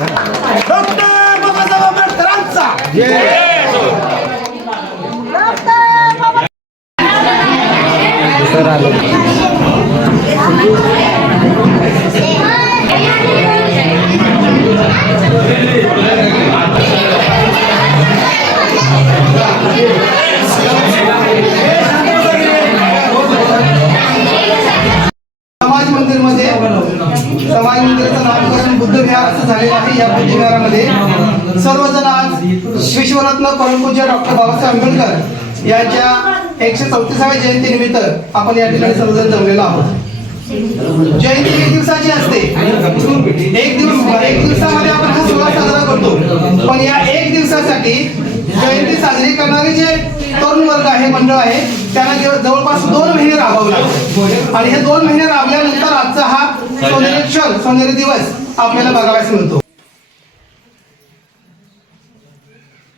Doctor Babasaheb आंबेडकरांचा समाज मंदिराचं नामकरण बुद्ध विहार असं झालेलं आहे। या बुद्ध विहारामध्ये सर्वजण आज विश्वरत्न परमपूज्य डॉक्टर बाबासाहेब आंबेडकर यांच्या 134व्या जयंती निमित्त आपण या ठिकाणी सर्वजण जमलेलो आहोत। जयंती 1 दिवसाची असते, एक दिवसामध्ये आपण हा सोहळा साजरा करतो, पण या 1 दिवसासाठी जयंती साजरी करणारे जे तरुण वर्ग आहे, मंडळ आहे, त्यांना जवळपास 2 महिने राबवले आणि हे 2 महिने राबल्यानंतर आजचा हा सोनेरी क्षण, सोनेरी दिवस आपल्याला बघायला मिळतो।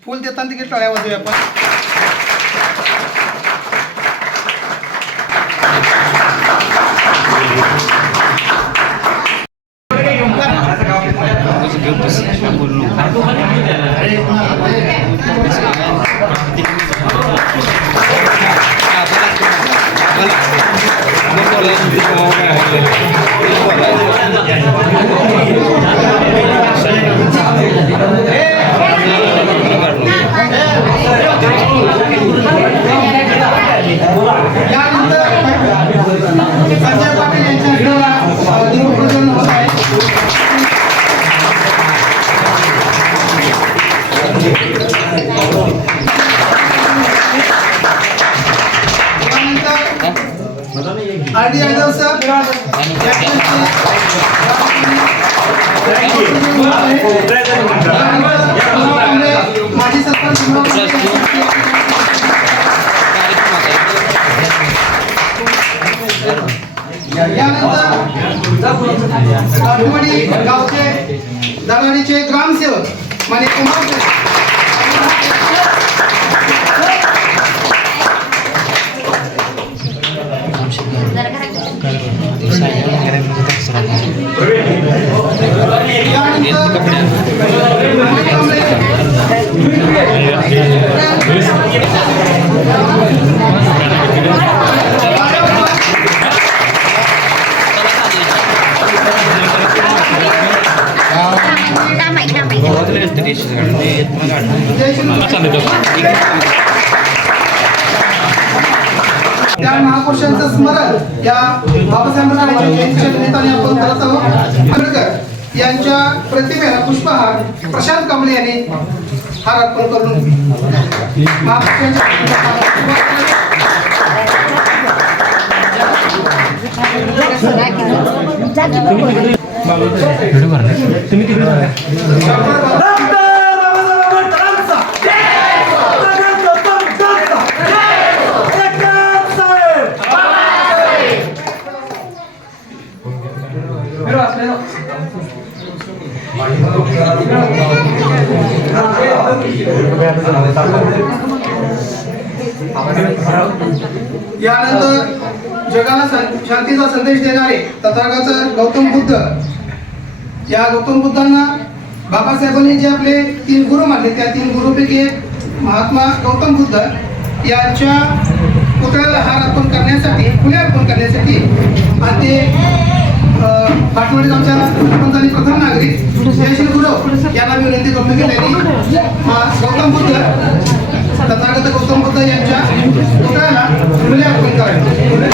फुल देताना तिकीट टाळ्या वाजवूया आपण। संजय पाटील यांच्या दीपप्रज्वलन होत आहे। आरडी यादव सर माजी सरपंच गावचे दलालीचे ग्रामसेवक माने कुमार त्या महापुरुषांचं स्मरण या बाबासाहेब आंबेडकरांच्या निमित्ताने आपण करत आहोत। आंबेडकर यांच्या प्रतिमेला पुष्पहार प्रशांत कांबळे यांनी हार अर्पण करून यानंतर जगाला शांतीचा संदेश देणारे तथागत गौतम बुद्ध, या गौतम बुद्धांना बाबासाहेबांनी जे आपले 3 गुरु मानले, त्या 3 गुरुपैकी एक महात्मा गौतम बुद्ध यांच्या पुतळ्याला हार अर्पण करण्यासाठी, फुले अर्पण करण्यासाठी आणि ते पाटवडी गावच्या सरपंचांनी प्रथम नागरिक जयश्री गुरु यांना मी विनंती करतो की त्यांनी गौतम बुद्ध, तथागत गौतम बुद्ध यांच्या पुतळ्याला फुले अर्पण करावे।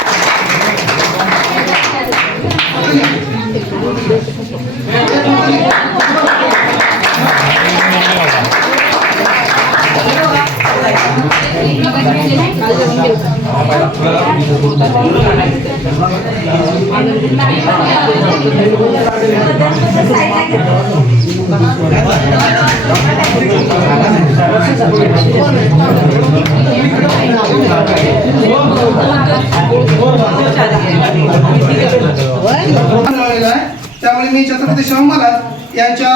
त्यामुळे मी छत्रपती शाहू महाराज यांच्या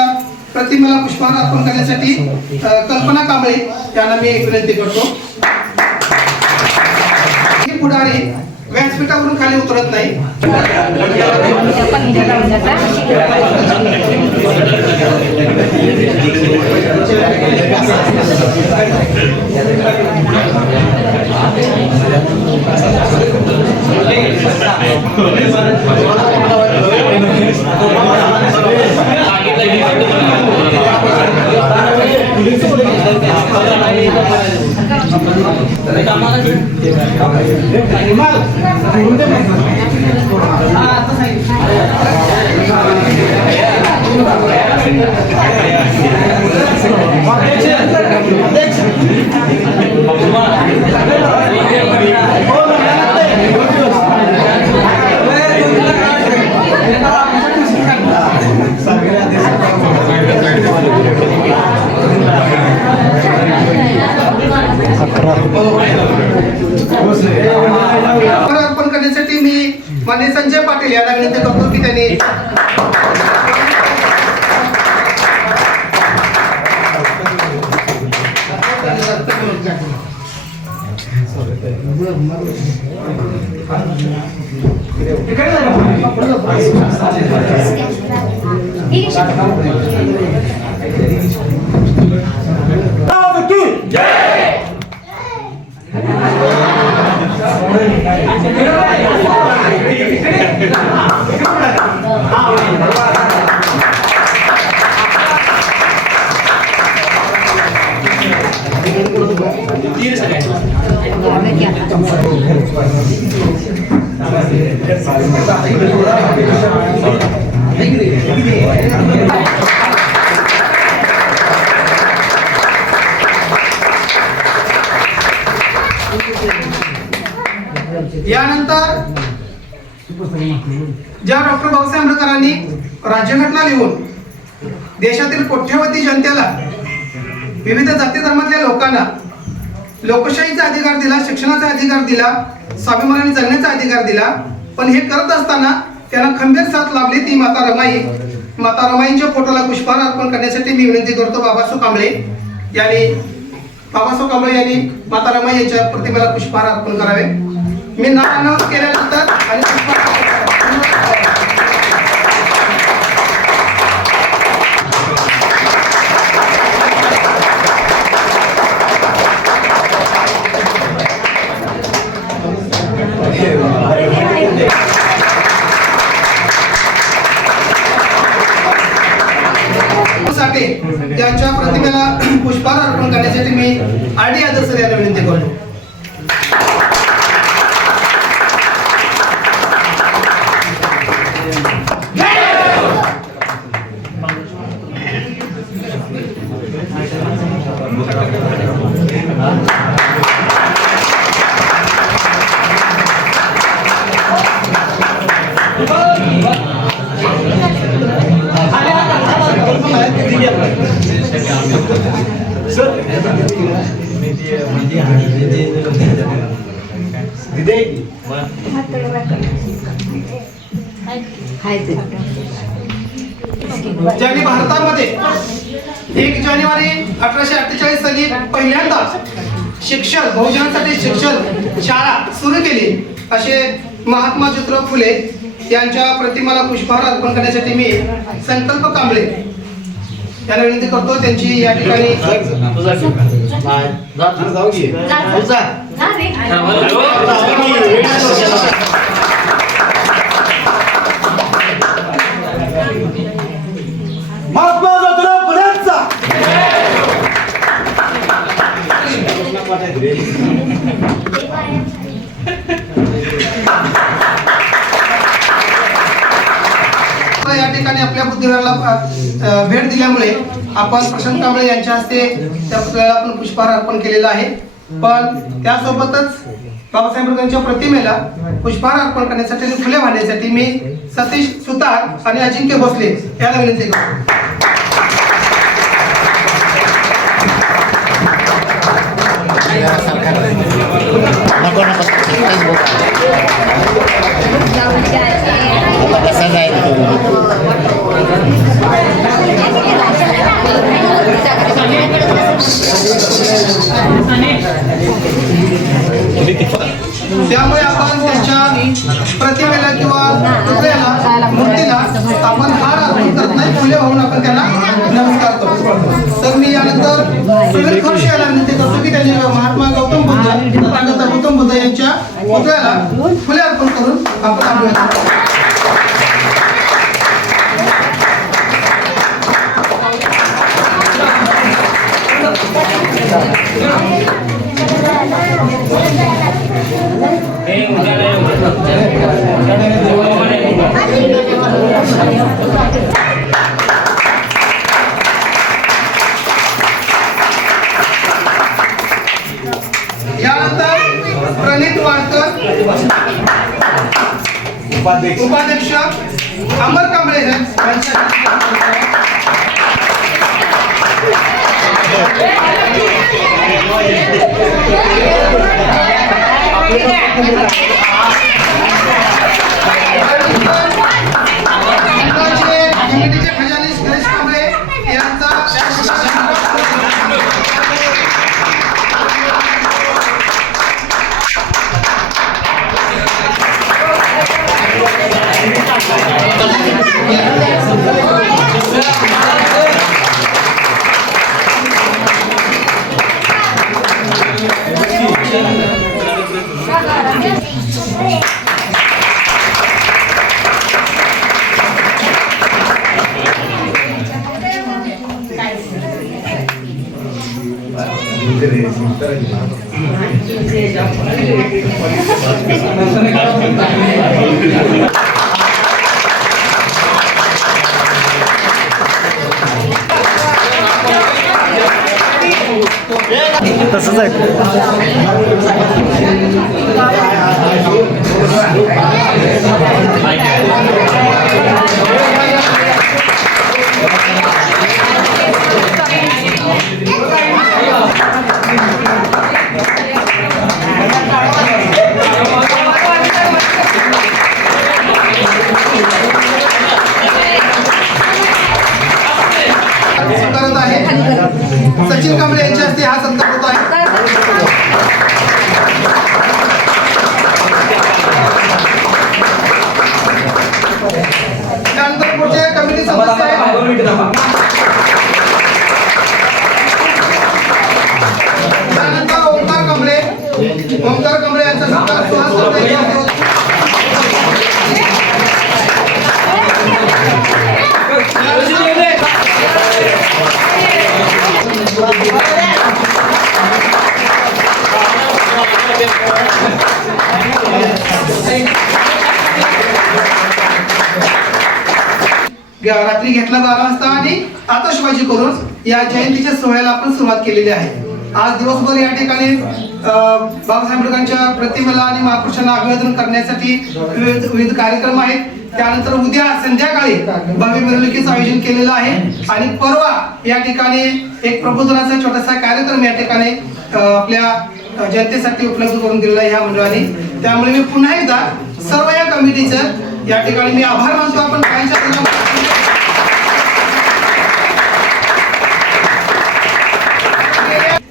प्रतिमेला पुष्पहार अर्पण करण्यासाठी कल्पना कांबळे यांना मी विनंती करतो। ही पुढारी व्यासपीठावरून खाली उतरत नाही। अर्पण करण्यासाठी मी माननीय संजय पाटील यांना विनंती करतो की त्यांनी यानंतर ज्या डॉक्टर बाबासाहेब आंबेडकरांनी राज्यघटना लिहून देशातील कोट्यवधी जनतेला विविध जाती धर्मातल्या लोकांना लोकशाहीचा अधिकार दिला, शिक्षणाचा अधिकार दिला, स्वाभिमानाने जगण्याचा अधिकार दिला, पण हे करत असताना त्यांना खंबीर साथ लाभली ती माता रमाई. माता रमाईंच्या फोटोला पुष्पहार अर्पण करण्यासाठी मी विनंती करतो बाबासाहेब कांबळे यांनी माता रमाई यांच्या प्रतिमेला पुष्पहार अर्पण करावे. मी नाव अनाउन्स केल्यानंतर आणि त्यांच्या प्रतिमेला पुष्पहार अर्पण करण्यासाठी मी आरडी आदर सर यांना विनंती करतो. ज्यांनी भारतामध्ये 1 जानेवारी 1848 साली पहिल्यांदा शिक्षण बहुजनांसाठी शिक्षण शाळा सुरू केली असे महात्मा ज्योतिराव फुले यांच्या प्रतिमेला पुष्पहार अर्पण करण्यासाठी मी संकल्प कांबळे यांना विनंती करतो. त्यांची या ठिकाणी महात्मा ज्योतिराव फुलेंचा या ठिकाणी आपल्या बुद्धिबळाला भेट दिल्यामुळे आपण प्रशांत कांबळे यांच्या हस्ते त्या पुतळ्याला आपण पुष्पहार अर्पण केलेला आहे. पण त्यासोबतच बाबासाहेब आंबेडकरांच्या प्रतिमेला पुष्पहार अर्पण करण्यासाठी आणि फुले वाहण्यासाठी मी सतीश सुतार आणि अजिंक्य भोसले यांना विनंती करतो. त्यामुळे आपण त्यांच्या प्रतिमेला किंवा पुतळ्याला मूर्तीला आपण हार अर्पण करत नाही. उभे होऊन आपण त्यांना नमस्कार करतो. तर मी यानंतर सुनील खोश याला विनंती करतो की त्यांनी महात्मा गौतम बुद्ध तथागत गौतम बुद्ध यांच्या पुतळ्याला फुले अर्पण करून आपण अभिवादन करतो. यानंतर प्रणित वाडकर उपाध्यक्ष अमर कांबळे कमिटीचे खजानीस गणेश कांबळे यांचा तसंच आहे. करत आहे. सचिन कांबळे यांच्या हस्ते हा सत्कार होत आहे. त्यानंतर पुढचे कमिटी सदस्य आहेत. त्यानंतर ओंकार कांबळे यांचा सत्कार सुहास कांबळे यांच्या हस्ते रात्री घेतला 12 वाजता आणि आतषबाजी करून या जयंतीच्या सोहळ्याला आपण सुरुवात केलेली आहे. आज दिवसभर या ठिकाणी बाबासाहेब आंबेडकरांच्या प्रतिमेला आणि महापुरुषांना अभिवादन करण्यासाठी विविध कार्यक्रम आहेत. त्यानंतर उद्या संध्याकाळी भव्य मिरवणुकीचं आयोजन केलेलं आहे आणि परवा या ठिकाणी एक प्रबोधनाचा छोटासा कार्यक्रम या ठिकाणी आपल्या जनतेसाठी उपलब्ध करून दिलेला आहे ह्या मंडळाने. त्यामुळे मी पुन्हा एकदा सर्व या कमिटीचं या ठिकाणी मी आभार मानतो. आपण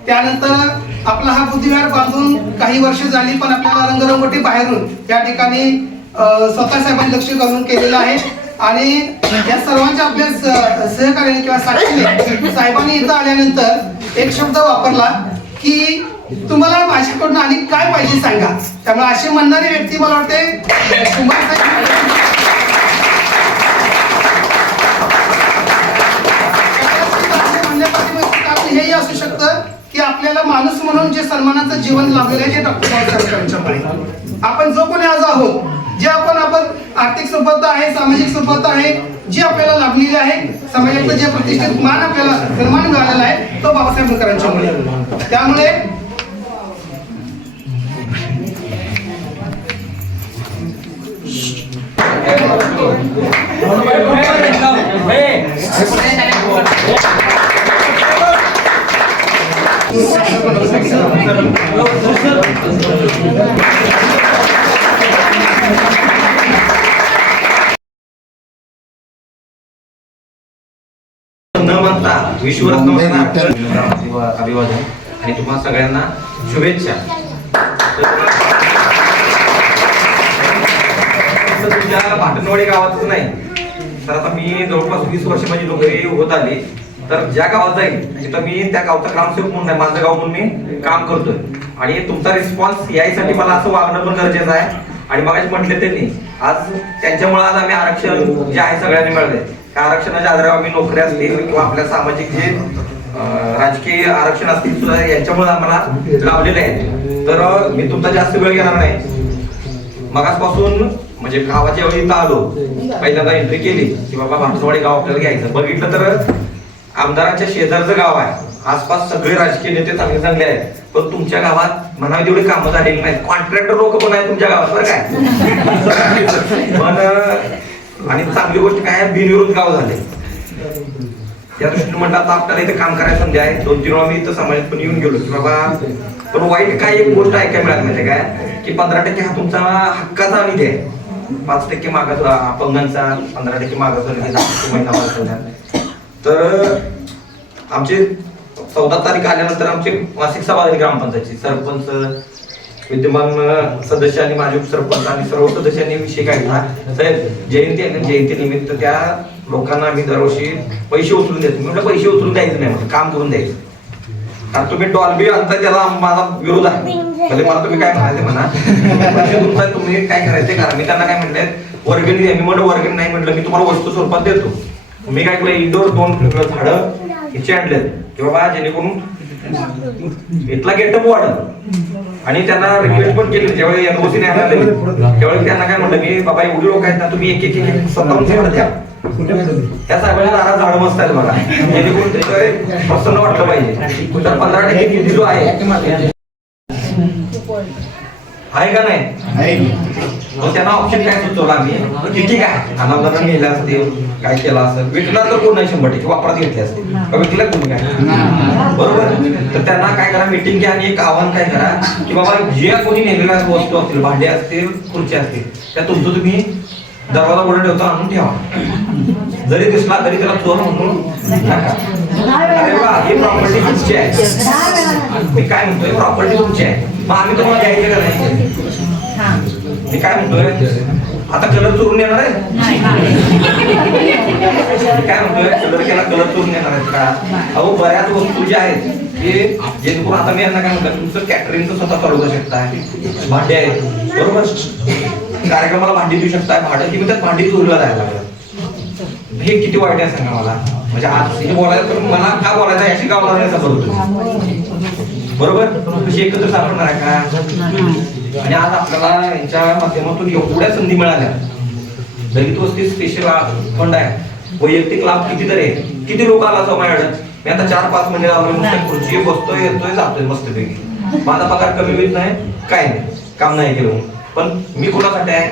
त्यानंतर आपला हा बुद्धिविहार बांधून काही वर्ष झाली, पण आपल्याला रंगरंगोटी बाहेरून या ठिकाणी स्वतः साहेबांनी लक्ष घालून केलेलं आहे आणि या सर्वांच्या आपल्या सहकार्याने किंवा साक्षीने साहेबांनी इथं आल्यानंतर एक शब्द वापरला की तुम्हाला माझ्याकडून आणि काय पाहिजे सांगा. त्यामुळे असे म्हणणारी व्यक्ती मला वाटते हेही असू शकतं की आपल्याला माणूस म्हणून जे सन्मानाचं जीवन लाभलेलं आहे ते डॉक्टर बाबासाहेब आंबेडकरांच्यामुळे. आपण जो कोणी आज आहोत, जे आपण आर्थिक संपत्ती आहे, सामाजिक संपत्ती आहे जी आपल्याला लाभलेली आहे, समाजातलं जे प्रतिष्ठित मान आपल्याला सन्मान मिळालेला आहे तो बाबासाहेब आंबेडकरांच्यामुळे. त्यामुळे न म्हणता विश्वरत्न अभिवादन आणि तुम्हाला सगळ्यांना शुभेच्छा. तुमच्या भाटनवाडी गावातच नाही तर आता मी जवळपास 20 वर्ष माझी नोकरी होत आली, तर ज्या गावात जाईल तिथं मी त्या गावचा ग्रामसेवक म्हणून माझं गाव म्हणून मी काम करतोय. आणि तुमचा रिस्पॉन्स यायसाठी मला असं वागणं पण गरजेचं आहे. आणि मगाशी म्हटले त्यांनी आज त्यांच्यामुळे आज आम्ही आरक्षण जे आहे सगळ्यांनी मिळाले. त्या आरक्षणाच्या आधारे आम्ही नोकरी असतील किंवा आपल्या सामाजिक जे राजकीय आरक्षण असतील सुद्धा यांच्यामुळे आम्हाला लावलेले आहे. तर मी तुमचा जास्त वेळ घेणार नाही. मगासपासून म्हणजे गावाच्या वेळी इथं आलो, पहिल्यांदा एंट्री केली की बाबा भाटसवाडी गाव आपल्याला घ्यायचं. बघितलं तर आमदाराच्या शेजारचं गाव आहे, आसपास सगळे राजकीय नेते चांगले चांगले आहेत, पण तुमच्या गावात म्हणावी तेवढी कामं झालेली नाहीत. कॉन्ट्रॅक्टर लोक पण आहेत तुमच्या गावात बरं काय. पण आणि चांगली गोष्ट काय आहे, बिनविरोध गाव झाले. त्या दृष्टीने म्हटलं आता आपल्याला इथे काम करायला संधी आहे. 2-3 वेळा मी इथं समाजात पण येऊन गेलो की बाबा, पण वाईट काय एक गोष्ट ऐकायला मिळाली माहिती काय की 15% हा तुमचा हक्काचा निधी आहे. 5% मागास अपंगांचा, 15% मागासवर्गीय, 10% महिला बालकल्याण. तर आमचे 14 तारीख आल्यानंतर आमची मासिक सभा झाली ग्रामपंचायतची. सरपंच, विद्यमान सदस्य आणि माजी उपसरपंच आणि सर्व सदस्यांनी विषय काढला. साहेब जयंती निमित्त त्या लोकांना आम्ही दरवर्षी पैसे उचलून देतो. मी म्हटलं पैसे उचलून द्यायचं नाही, म्हणजे काम करून द्यायचं. कारण तुम्ही डॉल्बी आणता त्याला माझा विरोध आहे. म्हणजे मला तुम्ही काय म्हणायचे म्हणा, पैसे तुमचा तुम्ही काय करायचे करा. मी त्यांना काय म्हटलंय, वर्गणी द्या. मी म्हटलं वर्गणी नाही, म्हटलं मी तुम्हाला वस्तू स्वरूपात देतो. मी काय केलं, इंडोर 2 झाडं हिचे आणलेत की बाबा जेणेकरून इथला गेटअप वाढत. आणि त्यांना रिक्वेस्ट पण केली ज्यावेळी एनओसी नाही आले त्यावेळी त्यांना काय म्हटलं की बाबा एवढी लोक आहेत ना, तुम्ही एक एक एक स्वतःहून झाडं द्या. त्या साहेबांच्या दारात झाडं मस्त आहेत बघा, जेणेकरून त्याच्यावर प्रसन्न वाटलं पाहिजे. तर 15% निधी जो आहे का नाही, मग त्यांना ऑप्शन काय सुचवलं आम्ही की ठीक आहे अनामदाना नेल्या असतील, काय केलं असेल, विकला तर कोण नाही 100% वापरात घेतले असतील, विकलं तुम्ही काय बरोबर. तर त्यांना काय करा, मीटिंग घ्या आणि एक आव्हान काय करा की बाबा जे कोणी नेलेल्या वस्तू असतील, भांडे असतील, खुर्च्या असतील, त्या तुमचं तुम्ही दरवाजा उघडा ठेवता आणून ठेवा. जरी दिसला तरी त्याला चोर म्हणून नका. अरे वा, ही प्रॉपर्टी तुमची आहे. मी काय म्हणतोय, प्रॉपर्टी तुमची आहे, मग आम्ही तुम्हाला द्यायचं का नाही. मी काय म्हणतोय, आता कलर चोरून येणार आहे. मी काय म्हणतोय, कलर केला कलर चोरून येणार आहेत का. अहो बऱ्याच वस्तू ज्या आहेत की जेणेकरून आता मी यांना काय म्हणतात, तुमचं कॅटरिंगचं स्वतः चालू करू शकताय, भांडे आहेत बरोबर, कार्यक्रमाला भांडी देऊ शकताय, भाडं की त्यात भांडी चोरीला जायला लागलं. हे किती वाईट आहे सांगा मला. म्हणजे आज हे बोलायचं तर मला का बोलायचं याची गावाला नाही सफर होतो बरोबर. कशी एकत्र सापडणार आहे का. आणि आज आपल्याला यांच्या माध्यमातून एवढ्या संधी मिळाल्या. दलित वस्ती स्पेशल फंड आहे, वैयक्तिक लाभ कितीतरी आहे. किती लोक आला माझ्याकडे, मी आता 4-5 महिने आलो, खुर्ची बसतोय, येतोय, जातोय मस्तपैकी. माझा पगार कमी होत नाही, काय नाही, काम नाही केलं. पण मी कोणासाठी आहे,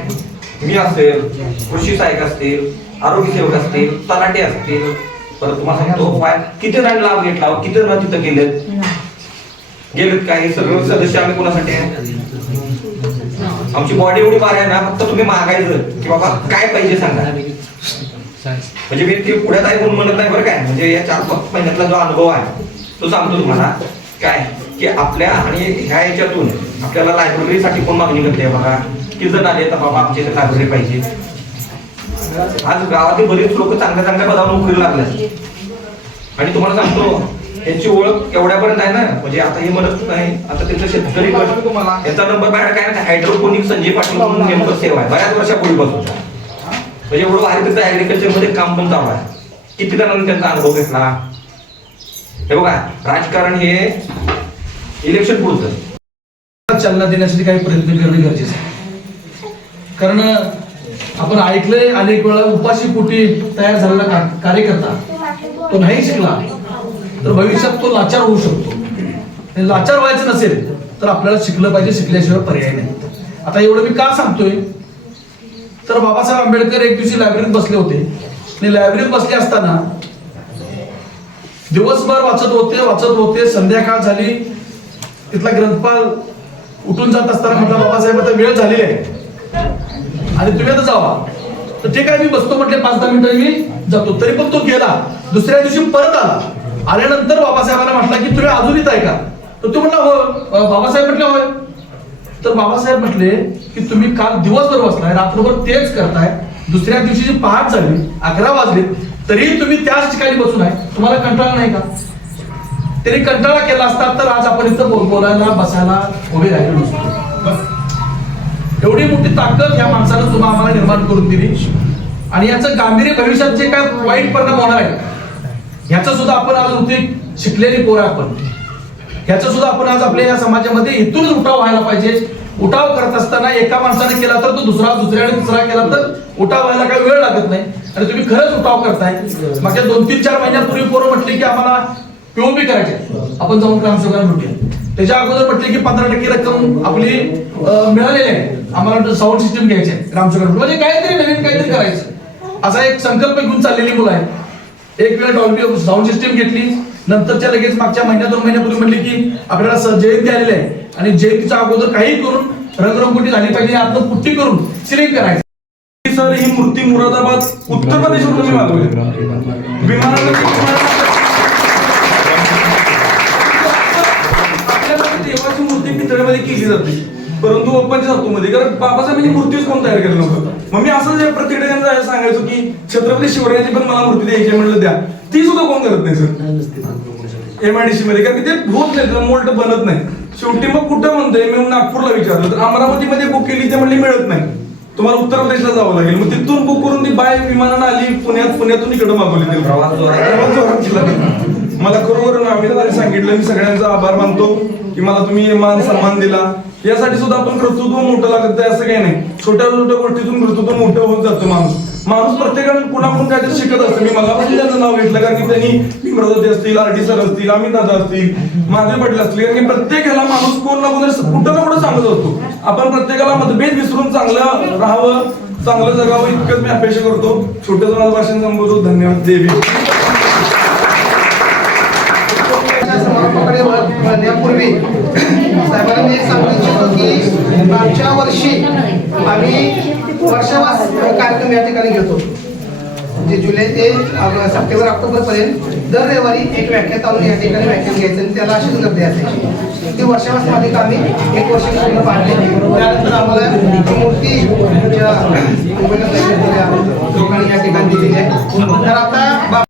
मी असेल, कृषी सहाय्यक असतील, आरोग्य सेवक असतील, तलाठी असतील, परत तुम्हाला सांगतो किती जण लाभ घेतला, किती जण तिथं गेलेत काय, हे सगळे सदस्य आम्ही कोणासाठी आहे. आमची बॉडी एवढी बार आहे ना, फक्त तुम्ही मागायचं की बाबा काय पाहिजे सांगा. म्हणजे मी ते पुढ्यात आहे म्हणून म्हणत नाही बरं काय. म्हणजे या 4-5 महिन्यातला जो अनुभव आहे तो सांगतो तुम्हाला काय की आपल्या आणि ह्या याच्यातून आपल्याला लायब्ररीसाठी पण मागणी करते बघा. किती जण आले तर बाबा आमच्या इथे लायब्ररी पाहिजे. आज गावातील बरेच लोक चांगल्या चांगल्या पदावर नोकरी लागले. आणि तुम्हाला सांगतो त्यांची ओळख एवढ्यापर्यंत आहे ना, म्हणजे आता हे म्हणत नाही, आता त्यांचं शेतकरी गट तुम्हाला याचा नंबर बाहेर काय नाही, हायड्रोपोनिक संजय पाटील म्हणून नेमकं सेवा आहे बऱ्याच वर्षापूर्वीपासून. म्हणजे एवढं भारी त्याचं ऍग्रिकल्चर मध्ये काम पण चालू आहे. किती जणांनी त्यांचा अनुभव घेतला. हे बघा, राजकारण हे इलेक्शन पुढचं चालना देण्यासाठी काही प्रयत्न करणे गरजेचं आहे. कारण आपण ऐकलंय अनेक वेळा, उपाशी पोटी तयार झालेला कार्यकर्ता तो नाही शिकला तर भविष्यात तो लाचार होऊ शकतो. लाचार व्हायचं नसेल तर आपल्याला शिकलं पाहिजे, शिकल्याशिवाय पर्याय नाही. आता एवढं मी का सांगतोय तर बाबासाहेब आंबेडकर एक दिवशी लायब्ररीत बसले होते आणि लायब्ररीत बसले असताना दिवसभर वाचत होते. संध्याकाळ झाली, तिथला ग्रंथपाल उठून जात असताना म्हटलं बाबासाहेब आता वेळ झालेली आहे आणि तुम्ही आता जावा. तर ठीक आहे मी बसतो म्हटले, 5-10 मिनिटांनी मी जातो. तरी पण तो गेला. दुसऱ्या दिवशी परत आला. आल्यानंतर बाबासाहेबांना म्हटला की तुम्ही अजून इथं आहे का. तर तो म्हटला हो. बाबासाहेब म्हटले होय. तर बाबासाहेब म्हटले की तुम्ही काल दिवसभर बसलाय, रात्रभर तेच करताय, दुसऱ्या दिवशी पहाट झाली, 11 वाजले, तरी तुम्ही त्याच ठिकाणी बसून आहे. तुम्हाला कंटाळा नाही का? तरी कंटाळा केला असता तर आज आपण इथं बोलायला बसायला उभे राहिलो नसतो. एवढी मोठी ताकद या माणसानं सुद्धा आम्हाला निर्माण करून दिली आणि याचं गांभीर्य भविष्यात जे काय वाईट परिणाम होणार आहे ह्याचं सुद्धा आपण आज होते शिकलेली पोरं आपण ह्याचं सुद्धा आपण आज आपल्या या समाजामध्ये इथूनच उठाव व्हायला पाहिजे. उठाव करत असताना एका माणसाने केला तर तो दुसऱ्याने तिसरा केला तर उठाव व्हायला काही वेळ लागत नाही आणि तुम्ही खरंच उठाव करताय. मागच्या 2-3-4 महिन्यापूर्वी पोरं म्हटले की आम्हाला पीओपी करायचे, आपण जाऊन ग्रामसेवकांना भेटूया. त्याच्या अगोदर म्हटले की 15% रक्कम आपली मिळालेली आहे, आम्हाला साऊंड सिस्टीम घ्यायची आहे ग्रामसेवकांना. म्हणजे काहीतरी नवीन काहीतरी करायचं असा एक संकल्प घेऊन चाललेली मुलं आहे. एक वेळ डॉल्बी साऊंड सिस्टीम घेतली, नंतरच्या लगेच मागच्या 1-2 महिन्यापूर्वी म्हणले की आपल्याला जयंती आलेली आहे आणि जयंतीच्या अगोदर काही करून रंगरंगोटी झाली पाहिजे, आतून पुट्टी करून सिलिंग करायचं. सर ही मूर्ती मुरादाबाद उत्तर प्रदेशवरून तुम्ही मागवली आपल्याकडे देवाची मूर्ती पितळेमध्ये केली जाते, परंतु ओपनच्या धातूमध्ये, कारण बाबासाहेबांनी मूर्तीच कोण तयार केलं नव्हतं. मग मी असं प्रत्येकाने सांगायचो की छत्रपती शिवरायांची पण मला मूर्ती द्यायची म्हणलं द्या, ती सुद्धा कोण करत नाही सर MIDC मध्ये, कारण ते होत नाही, मोल्ट बनत नाही. शेवटी मग कुठं म्हणतोय, मी नागपूरला विचारलं तर अमरावतीमध्ये बुक केली ते म्हणले मिळत नाही, तुम्हाला उत्तर प्रदेशला जावं लागेल. मग तिथून बुक करून ती बाय विमानानं आली, पुण्यातून इकडे मागवली. मला खरोखर आम्ही सांगितलं, मी सगळ्यांचा आभार मानतो की मला तुम्ही मान सन्मान दिला. यासाठी सुद्धा आपण कर्तृत्व मोठं लागत असं काही नाही, छोट्या छोट्या गोष्टीतून कर्तृत्व मोठं होत जातं. माणूस प्रत्येकाने कुणाकडून काहीतरी शिकत असतं. मी मला पण त्यांचं नाव घेतलं कारण की त्यांनी भीमरावते असतील, RD सर असतील, अमित दादा असतील, माझे वडील असतील, कारण की प्रत्येकाला माणूस कोण ना कोण कुठं ना कुठं सांगत असतो. आपण प्रत्येकाला मतभेद विसरून चांगलं राहावं, चांगलं जगावं इतकंच मी अपेक्षा करतो. छोटं माझं भाषण संबोधतो. धन्यवाद. देवी समारोपाकडे वळण्यापूर्वी साहेबांनी सांगू इच्छितो की मागच्या वर्षी आम्ही वर्षावास कार्यक्रम या ठिकाणी घेतो, म्हणजे जुलै ते सप्टेंबर ऑक्टोबर पर्यंत दर रविवारी एक व्याख्यात आणून या ठिकाणी व्याख्यान घ्यायचं आणि त्याला अशीच गर्दी असायची. ती वर्षावास मालिका आम्ही 1 वर्ष पूर्ण पाडली. त्यानंतर आम्हाला ती मूर्ती लोकांनी या ठिकाणी दिलेली आहे. तर आता